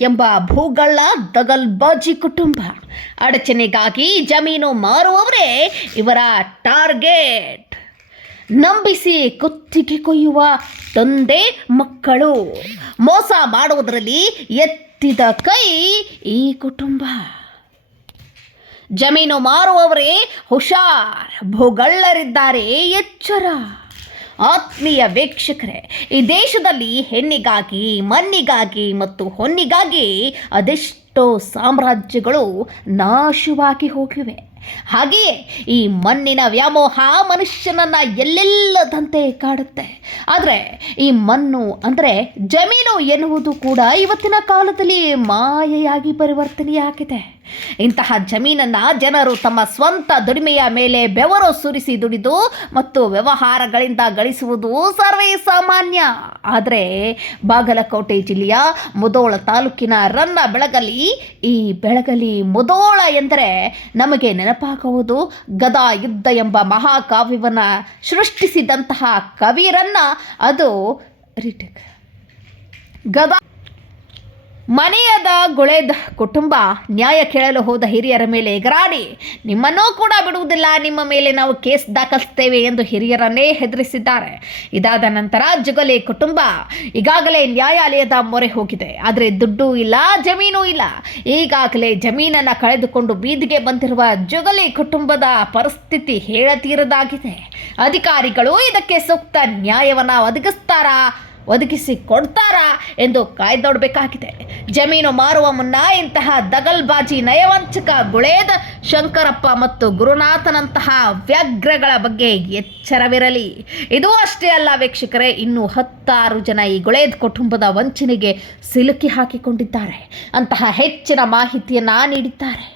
ಎಂಬ ಭೂಗಳ್ಳ ದಗಲ್ಬಾಜಿ ಕುಟುಂಬ. ಅಡಚಣೆಗಾಗಿ ಜಮೀನು ಮಾರುವವರೇ ಇವರ ಟಾರ್ಗೆಟ್. ನಂಬಿಸಿ ಕುತ್ತಿಗೆ ಕೊಯ್ಯುವ ತಂದೆ ಮಕ್ಕಳು. ಮೋಸ ಮಾಡುವುದರಲ್ಲಿ ಎತ್ತಿದ ಕೈ ಈ ಕುಟುಂಬ. ಜಮೀನು ಮಾರುವವರೇ ಹುಷಾರ್, ಭೂಗಳ್ಳರಿದ್ದಾರೆ ಎಚ್ಚರ. ಆತ್ಮೀಯ ವೀಕ್ಷಕರೇ ಈ ದೇಶದಲ್ಲಿ ಹೆಣ್ಣಿಗಾಗಿ ಮಣ್ಣಿಗಾಗಿ ಮತ್ತು ಹೊನ್ನಿಗಾಗಿ ಅದೆಷ್ಟೋ ಸಾಮ್ರಾಜ್ಯಗಳು ನಾಶವಾಗಿ ಹೋಗಿವೆ. ಹಾಗೆಯೇ ಈ ಮಣ್ಣಿನ ವ್ಯಾಮೋಹ ಮನುಷ್ಯನನ್ನ ಎಲ್ಲೆಲ್ಲದಂತೆ ಕಾಡುತ್ತೆ. ಆದರೆ ಈ ಮಣ್ಣು ಅಂದರೆ ಜಮೀನು ಎನ್ನುವುದು ಕೂಡ ಇವತ್ತಿನ ಕಾಲದಲ್ಲಿ ಮಾಯೆಯಾಗಿ ಪರಿವರ್ತನೆಯಾಗಿದೆ ಇಂತಹ ಜಮೀನನ್ನು ಜನರು ತಮ್ಮ ಸ್ವಂತ ದುಡಿಮೆಯ ಮೇಲೆ ಬೆವರು ಸುರಿಸಿ ದುಡಿದು ಮತ್ತು ವ್ಯವಹಾರಗಳಿಂದ ಗಳಿಸುವುದು ಸರ್ವೇ ಸಾಮಾನ್ಯ. ಆದರೆ ಬಾಗಲಕೋಟೆ ಜಿಲ್ಲೆಯ ಮುದೋಳ ತಾಲೂಕಿನ ರನ್ನ ಬೆಳಗಲಿ ಈ ಬೆಳಗಲಿ ಮುದೋಳ ಎಂದರೆ ನಮಗೆ ನೆನಪಾಗುವುದು ಗದಾ ಯುದ್ಧ ಎಂಬ ಮಹಾಕಾವ್ಯವನ್ನು ಸೃಷ್ಟಿಸಿದಂತಹ ಕವಿರನ್ನ ಅದು ರಿಟೇಕ್. ಗದಾ ಮನೆಯದ ಗೊಳೆದ ಕುಟುಂಬ ನ್ಯಾಯ ಕೇಳಲು ಹೋದ ಹಿರಿಯರ ಮೇಲೆ ಎಗರಾಡಿ, ನಿಮ್ಮನ್ನೂ ಕೂಡ ಬಿಡುವುದಿಲ್ಲ, ನಿಮ್ಮ ಮೇಲೆ ನಾವು ಕೇಸ್ ದಾಖಲಿಸ್ತೇವೆ ಎಂದು ಹಿರಿಯರನ್ನೇ ಹೆದರಿಸಿದ್ದಾರೆ. ಇದಾದ ನಂತರ ಜುಗಲಿ ಕುಟುಂಬ ಈಗಾಗಲೇ ನ್ಯಾಯಾಲಯದ ಮೊರೆ ಹೋಗಿದೆ. ಆದರೆ ದುಡ್ಡು ಇಲ್ಲ, ಜಮೀನು ಇಲ್ಲ. ಈಗಾಗಲೇ ಜಮೀನನ್ನು ಕಳೆದುಕೊಂಡು ಬೀದಿಗೆ ಬಂದಿರುವ ಜುಗಲಿ ಕುಟುಂಬದ ಪರಿಸ್ಥಿತಿ ಹೇಳತೀರದಾಗಿದೆ. ಅಧಿಕಾರಿಗಳು ಇದಕ್ಕೆ ಸೂಕ್ತ ನ್ಯಾಯವನ್ನು ಒದಗಿಸ್ತಾರಾ? ಒದಗಿಸಿ ಕೊಡ್ತಾರಾ ಎಂದು ಕಾಯ್ದೊಡಬೇಕಾಗಿದೆ. ಜಮೀನು ಮಾರುವ ಮುನ್ನ ಇಂತಹ ದಗಲ್ಬಾಜಿ ನಯವಂಚಕ ಗುಳೇದ ಶಂಕರಪ್ಪ ಮತ್ತು ಗುರುನಾಥನಂತಹ ವ್ಯಗ್ರಗಳ ಬಗ್ಗೆ ಎಚ್ಚರವಿರಲಿ. ಇದು ಅಷ್ಟೇ ಅಲ್ಲ ವೀಕ್ಷಕರೇ, ಇನ್ನೂ ಹತ್ತಾರು ಜನ ಈ ಗುಳೇದ್ ಕುಟುಂಬದ ವಂಚನೆಗೆ ಸಿಲುಕಿ ಹಾಕಿಕೊಂಡಿದ್ದಾರೆ. ಅಂತಹ ಹೆಚ್ಚಿನ ಮಾಹಿತಿಯನ್ನು ನೀಡಿದ್ದಾರೆ